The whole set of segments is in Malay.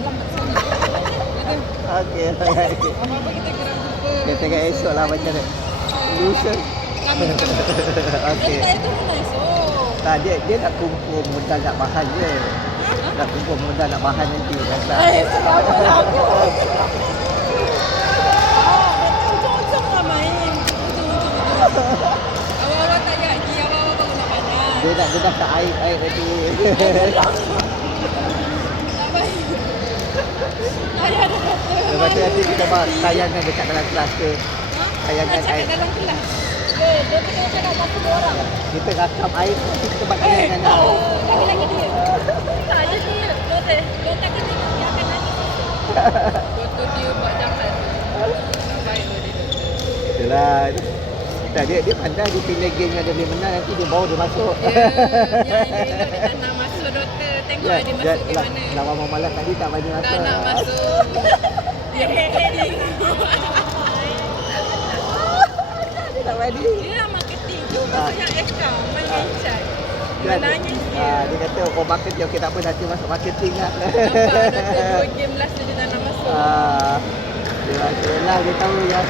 lambat sangat. Kita Okey. apa-apa kita kira jumpa. Kita tengok esok lah macam mana. Lusa. Kami. Okey. Kita itu mana esok? Tak, dia nak kumpul modal nak bahan je. Nak kumpul modal nak bahan nanti. Kata. Sebab apa lah aku? Ujung-ujung lah main. Ujung-ujung. Awal-awal tak yakin, awal-awal baru nak panas. Dia dah tak air tadi. Tak baik. Ayah ada doktor. Lepas tu nanti kita buat tayangan dekat dalam kelas ke. Tayangan Nak cakap air. dalam kelas. Dia kena cakap satu dua orang. Kita rakam air tu kita buat tayangan lah. Lagi-lagi dia. Tak, jadi doktor. Doktor kena dia akan nangis. Doktor dia buat jahat. Tak baik dia doktor. Itulah. Tak, dia pandai dia pilih game yang dia boleh menang nanti dia bawa dia masuk. Ya, dia tak nak masuk doktor. Tengok dia masuk ke mana. Lawan Mamalah tadi tak bagi masuk. Tak nak masuk. Dia marketing. Dia tak bagi. Dia nak marketing. Tu masuk yang account. Mana yang chat. Dia, Nangis dia kata oh marketing okey tak apa nanti masuk marketing lah. Nampak doktor 2 game last dia tak nak masuk. Dia lah dia tahu ya.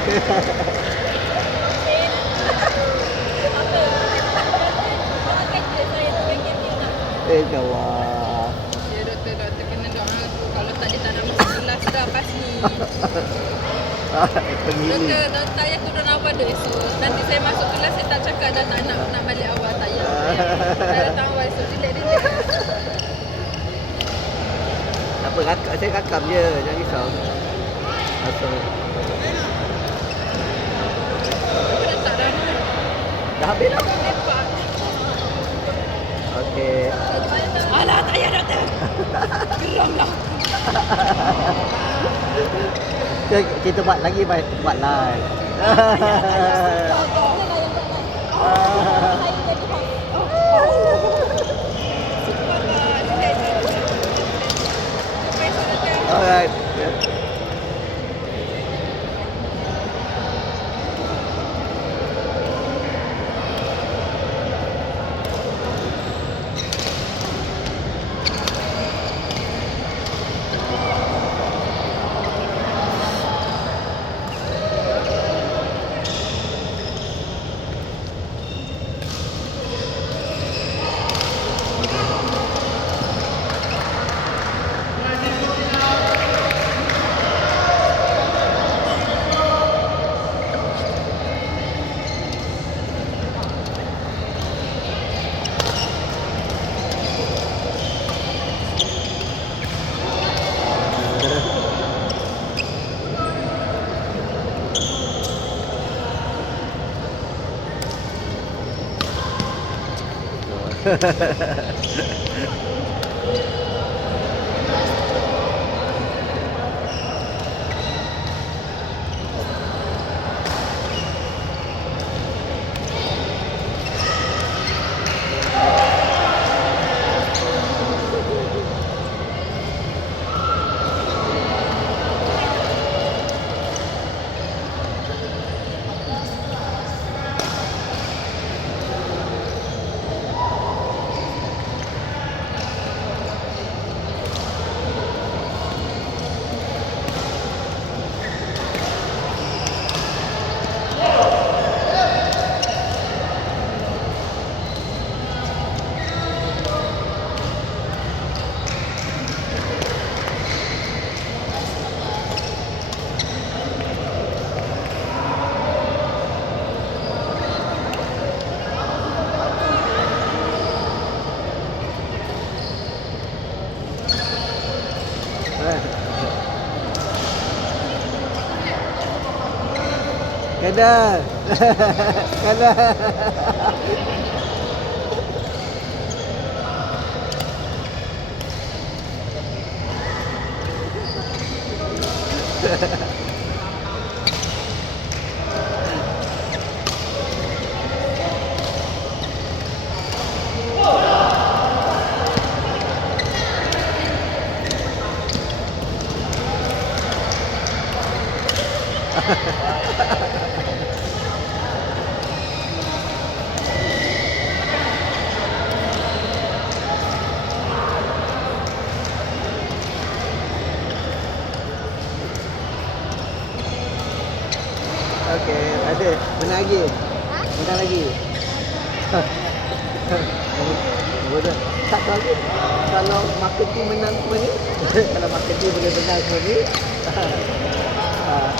Allah. Ya doktor kena doa kalau tak dia tak nak masuk kelas dah pasti. Pengili. Doktor tayar tu dah nak apa dah esok. Nanti saya masuk kelas saya tak cakap dah tak nak balik awal tayar. Saya datang awal esok relax. Tak apa, saya rakam je, jangan risau. Masuk. Dah tak dah. Dah habis dah. Lepak. Okey. Alah tak payah doktor. Geram lah. Kita buat lagi baik, buat live. Alright. Kena. Kena. Okey, ada. Menang lagi. Menang lagi. Bodoh. Tak tahu kalau marketing menang semua ni. Kalau marketing boleh menang semua ni. Ah.